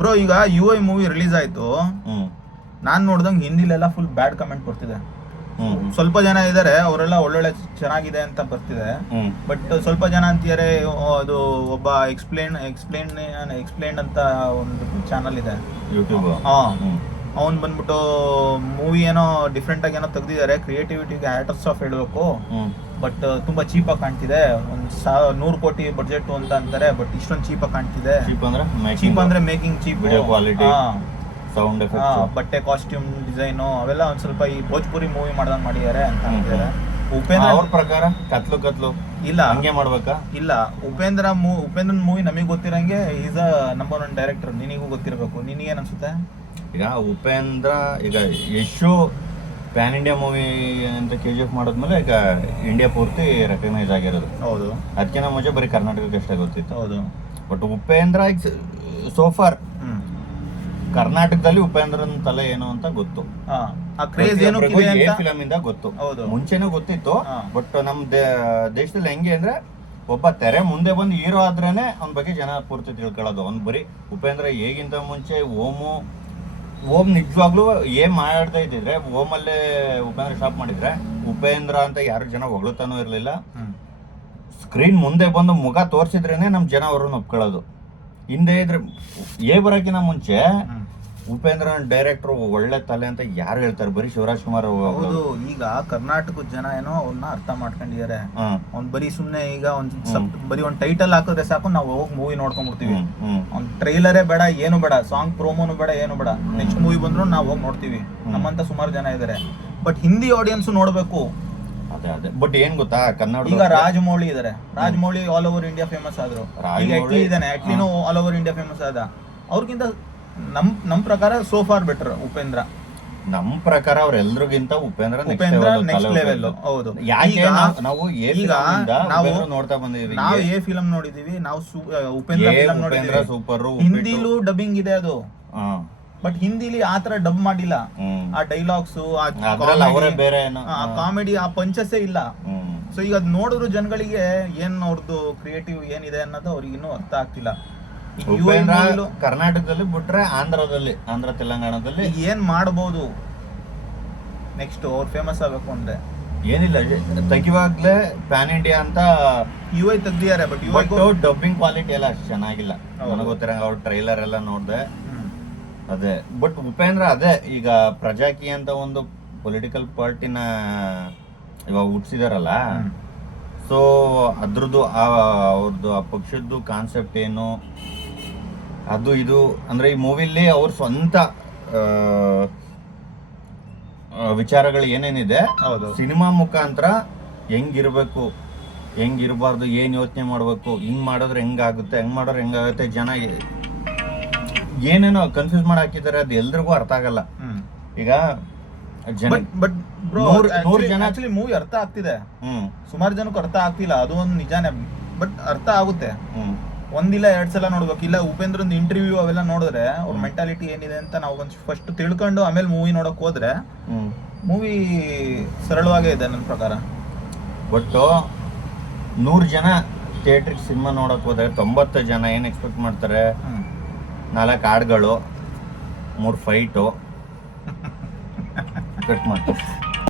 Bro ಈಗ UI movie release ಆಯ್ತು, ನಾನ್ ನೋಡ್ದಂಗೆ ಹಿಂದಿಲೆಲ್ಲ ಫುಲ್ ಬ್ಯಾಡ್ ಕಮೆಂಟ್ ಬರ್ತಿದೆ. ಸ್ವಲ್ಪ ಜನ ಇದಾರೆ ಅವರೆಲ್ಲ ಒಳ್ಳೊಳ್ಳೆ ಚೆನ್ನಾಗಿದೆ ಅಂತ ಬರ್ತಿದೆ, ಬಟ್ ಸ್ವಲ್ಪ ಜನ ಅಂತಿದ್ದಾರೆ ಅದು ಒಬ್ಬ ಎಕ್ಸ್ಪ್ಲೇನ್ ಅಂತ ಒಂದು ಚಾನಲ್ ಇದೆ ಯೂಟ್ಯೂಬ್, ಅವ್ನು ಬಂದ್ಬಿಟ್ಟು ಮೂವಿ ಏನೋ ಡಿಫ್ರೆಂಟ್ ಆಗಿ ಏನೋ ತೆಗ್ದಿದ್ದಾರೆ, ಕ್ರಿಯೇಟಿವಿಟಿಗೆ ಹ್ಯಾಟ್ಸ್ ಆಫ್ ಹೇಳಬೇಕು, ಬಟ್ ತುಂಬಾ ಚೀಪಾಗಿ ಕಾಣ್ತಿದೆ, ಒಂದು 100 ಕೋಟಿ ಬಡ್ಜೆಟ್ ಅಂತ ಅಂತಾರೆ, ಬಟ್ ಇಷ್ಟೊಂದು ಚೀಪಾಗಿ ಕಾಣ್ತಿದೆ. ಚೀಪ್ ಅಂದ್ರೆ making cheap, quality, sound effects, ಬಟ್ಟೆ, ಕಾಸ್ಟ್ಯೂಮ್ ಡಿಸೈನ್ ಅವೆಲ್ಲ ಒಂದ್ ಸ್ವಲ್ಪ ಈ ಭೋಜ್ಪುರಿ ಮೂವಿ ಮಾಡ್ದಂಗ್ ಮಾಡಿದ್ದಾರೆ ಅಂತ ಅಂತಿದ್ದಾರೆ. ಉಪೇಂದ್ರ ಅವ್ರ ಪ್ರಕಾರ ಕತ್ಲು ಇಲ್ಲ ಹಂಗೆ ಮಾಡ್ಬೇಕಾ? ಇಲ್ಲ, ಉಪೇಂದ್ರನ್ ಮೂವಿ ನಮಗ್ ಗೊತ್ತಿರಂಗೆ ಈಸ್ ಅ ನಂಬರ್ 1 ಡೈರೆಕ್ಟರ್, ನಿನಗೂ ಗೊತ್ತಿರಬೇಕು. ನಿನಗೇನ್ ಅನ್ಸುತ್ತೆ? ಈಗ ಉಪೇಂದ್ರ ಈಗ ಯಶು ಪ್ಯಾನ್ ಇಂಡಿಯಾ ಮೂವಿ ಅಂತ KGF ಮಾಡಿದ್ಮೇಲೆ ಈಗ ಇಂಡಿಯಾ ಪೂರ್ತಿ ರೆಕಗ್ನೈಸ್ ಆಗಿರೋದು. ಹೌದು, ಅದಕ್ಕಿಂತ ಮುಂಚೆ ಬರೀ ಕರ್ನಾಟಕಕ್ಕೆ ಅಷ್ಟೇ ಗೊತ್ತಿತ್ತು. ಹೌದು, ಬಟ್ ಉಪೇಂದ್ರ ಸೋಫಾರ್ ಕರ್ನಾಟಕದಲ್ಲಿ ಉಪೇಂದ್ರನ್ ತಲೆ ಏನು ಅಂತ ಗೊತ್ತು, ಫಿಲಮ್ ಇಂದ ಗೊತ್ತು, ಮುಂಚೆನೂ ಗೊತ್ತಿತ್ತು. ಬಟ್ ನಮ್ ದೇಶದಲ್ಲಿ ಹೆಂಗೆ ಅಂದ್ರೆ ಒಬ್ಬ ತೆರೆ ಮುಂದೆ ಬಂದು ಹೀರೋ ಆದ್ರೇನೆ ಅವ್ನ ಬಗ್ಗೆ ಜನ ಪೂರ್ತಿ ತಿಳ್ಕೊಳ್ಳೋದು. ಅವ್ನು ಬರೀ ಉಪೇಂದ್ರ ಹೇಗಿಂತ ಮುಂಚೆ ಓಂ ನಿಜವಾಗ್ಲೂ ಏನ್ ಮಾಡ್ತಾ ಇದ್ದಿದ್ರೆ ಓಮಲ್ಲೇ ಉಪೇಂದ್ರ ಸ್ಟಾಪ್ ಮಾಡಿದ್ರೆ ಉಪೇಂದ್ರ ಅಂತ ಯಾರು ಜನ ಹೊಗಳುತ್ತಾನೂ ಇರ್ಲಿಲ್ಲ. ಸ್ಕ್ರೀನ್ ಮುಂದೆ ಬಂದು ಮುಖ ತೋರ್ಸಿದ್ರೇನೆ ನಮ್ ಜನ ಅವ್ರನ್ನ ಒಪ್ಕೊಳ್ಳೋದು. ಹಿಂದೆ ಇದ್ರೆ ಬರೋಕಿನ ಮುಂಚೆ ಉಪೇಂದ್ರ ಡೈರೆಕ್ಟರ್ ಒಳ್ಳೆ ತಲೆ ಅಂತ ಯಾರು ಹೇಳ್ತಾರೆ? ಬರೀ ಶಿವರಾಜ್ ಕುಮಾರ್. ಹೌದು, ಈಗ ಕರ್ನಾಟಕದ ಜನ ಏನೋ ಅವ್ನ ಅರ್ಥ ಮಾಡ್ಕೊಂಡಿದ್ದಾರೆ. ಅವ್ನ್ ಬರೀ ಸುಮ್ನೆ ಈಗ ಬರೀ ಒಂದ್ ಟೈಟಲ್ ಹಾಕಿದ್ರೆ ಸಾಕು, ನಾವು ಹೋಗಿ ಮೂವಿ ನೋಡ್ಕೊಂಡ್ಬಿಡ್ತೀವಿ. ಅವ್ನ್ ಟ್ರೈಲರೇ ಬೇಡ, ಏನು ಬೇಡ, ಸಾಂಗ್ ಪ್ರೋಮೋನು ಬೇಡ, ಏನು ಬೇಡ, ನೆಕ್ಸ್ಟ್ ಮೂವಿ ಬಂದ್ರು ನಾವು ಹೋಗಿ ನೋಡ್ತೀವಿ. ನಮ್ಮಂತ ಸುಮಾರು ಜನ ಇದಾರೆ. ಬಟ್ ಹಿಂದಿ ಆಡಿಯನ್ಸ್ ನೋಡ್ಬೇಕು. ಅದೇ ಬಟ್ ಏನ್ ಗೊತ್ತಾ, ಕನ್ನಡ ಈಗ ರಾಜಮೌಳಿ ಇದಾರೆ, Rajamouli all over India famous ಆದ್ರು. ಈಗ ಅಟ್ಲಿ ಇದಾನೆ, ಅಟ್ಲಿನೂ ಆಲ್ ಓವರ್ ಇಂಡಿಯಾ ಫೇಮಸ್ ಆದ. ಅವ್ರಿಗಿಂತ ನಮ್ ಪ್ರಕಾರ ಸೋಫಾರ್ ಬೆಟರ್ ಉಪೇಂದ್ರ. ನಮ್ ಪ್ರಕಾರ ಅವ್ರೆಲ್ರಿಗಿಂತ ಉಪೇಂದ್ರ ನೆಕ್ಸ್ಟ್ ಲೆವೆಲ್. ಹೌದು, ನಾವು ನೋಡ್ತಾ ಬಂದಿದೀವಿ. ನಾವು ಫಿಲಂ ನೋಡಿದೀವಿ, ನಾವು ಉಪೇಂದ್ರ ಫಿಲಂ ನೋಡಿದೀವಿ. ಸೂಪರ್. ಹಿಂದಿಲೂ ಡಬ್ಬಿಂಗ್ ಇದೆ ಅದು, ಬಟ್ ಹಿಂದಿಲಿ ಆತರ ಡಬ್ ಮಾಡಿಲ್ಲ. ಆ ಡೈಲಾಗ್ಸ್, ಆ ಕಾಮಿಡಿ, ಆ ಪಂಚಸೇ ಇಲ್ಲ. ಸೊ ಈಗ ಅದ್ ನೋಡಿದ್ರು ಜನಗಳಿಗೆ ಏನ್ ಅವ್ರದ್ದು ಕ್ರಿಯೇಟಿವ್ ಏನಿದೆ ಅನ್ನೋದು ಅವ್ರಿಗೆ ಇನ್ನೂ ಅರ್ಥ ಆಗ್ತಿಲ್ಲ. ಕರ್ನಾಟಕದಲ್ಲಿ ಬಿಟ್ರೆ ಆಂಧ್ರ ತೆಲಂಗಾಣದಲ್ಲಿ ಏನ್ ಮಾಡಬಹುದು ನೆಕ್ಸ್ಟ್ ಅವ್ರು ಫೇಮಸ್ ಆಗ್ಬೇಕು ಅಂದ್ರೆ? ಏನಿಲ್ಲ, ತೆಗಿವಾಗ್ಲೇ ಪ್ಯಾನ್ ಇಂಡಿಯಾ ಅಂತ UI ತೆಗ್ದಿದ್ದಾರೆ, ಬಟ್ ಡಬ್ಬಿಂಗ್ ಕ್ವಾಲಿಟಿ ಎಲ್ಲ ಅಷ್ಟು ಚೆನ್ನಾಗಿಲ್ಲ. ನನಗೆ ಗೊತ್ತಿರಂಗ ಅವ್ರ ಟ್ರೈಲರ್ ಎಲ್ಲ ನೋಡ್ದೆ. ಅದೇ ಬಟ್ ಉಪೇಂದ್ರ ಅದೇ ಈಗ ಪ್ರಜಾಕಿ ಅಂತ ಒಂದು ಪೊಲಿಟಿಕಲ್ ಪಾರ್ಟಿನ ಇವಾಗ ಹುಟ್ಟಿಸಿದಾರಲ್ಲ, ಸೊ ಅದ್ರದ್ದು ಅವ್ರದ್ದು ಆ ಪಕ್ಷದ್ದು ಕಾನ್ಸೆಪ್ಟ್ ಏನು, ಅದು ಇದು ಅಂದ್ರೆ ಈ ಮೂವಿಲಿ ಅವ್ರ ಸ್ವಂತ ವಿಚಾರಗಳು ಏನೇನಿದೆ ಸಿನಿಮಾ ಮುಖಾಂತರ ಹೆಂಗಿರ್ಬೇಕು, ಹೆಂಗಿರ್ಬಾರ್ದು, ಏನ್ ಯೋಚನೆ ಮಾಡ್ಬೇಕು, ಹಿಂಗ್ ಮಾಡಿದ್ರೆ ಹೆಂಗಾಗುತ್ತೆ, ಜನ ಏನೇನೋ ಕನ್ಫ್ಯೂಸ್ ಮಾಡಿ ಹಾಕಿದ್ದಾರೆ. ಅದು ಎಲ್ರಿಗೂ ಅರ್ಥ ಆಗಲ್ಲ. ಈಗ ಮೂವಿ ಅರ್ಥ ಆಗ್ತಿದೆ, ಸುಮಾರು ಜನಕ್ಕೂ ಅರ್ಥ ಆಗ್ತಿಲ್ಲ, ಅದು ಒಂದು ನಿಜಾನೇ. ಬಟ್ ಅರ್ಥ ಆಗುತ್ತೆ, ಒಂದಿಲ್ಲ 2 ಸಲ ನೋಡ್ಬೇಕು. ಇಲ್ಲ ಉಪೇಂದ್ರನ್ ಇಂಟರ್ವ್ಯೂ ಅವೆಲ್ಲ ನೋಡಿದ್ರೆ ಅವ್ರ ಮೆಂಟಾಲಿಟಿ ಏನಿದೆ ಅಂತ ನಾವು ಫಸ್ಟ್ ತಿಳ್ಕೊಂಡು ಆಮೇಲೆ ಮೂವಿ ನೋಡಕ್ ಹೋದ್ರೆ ಮೂವಿ ಸರಳವಾಗೇ ಇದೆ ನನ್ನ ಪ್ರಕಾರ. ಬಟ್ 100 ಜನ ಥಿಯೇಟ್ರಿಗೆ ಸಿನಿಮಾ ನೋಡಕ್ ಹೋದ್ರೆ 90 ಜನ ಏನ್ ಎಕ್ಸ್ಪೆಕ್ಟ್ ಮಾಡ್ತಾರೆ? 4 ಹಾಡುಗಳು, 3 ಫೈಟು ಕಟ್ ಮಾಡ್ತಾರೆ.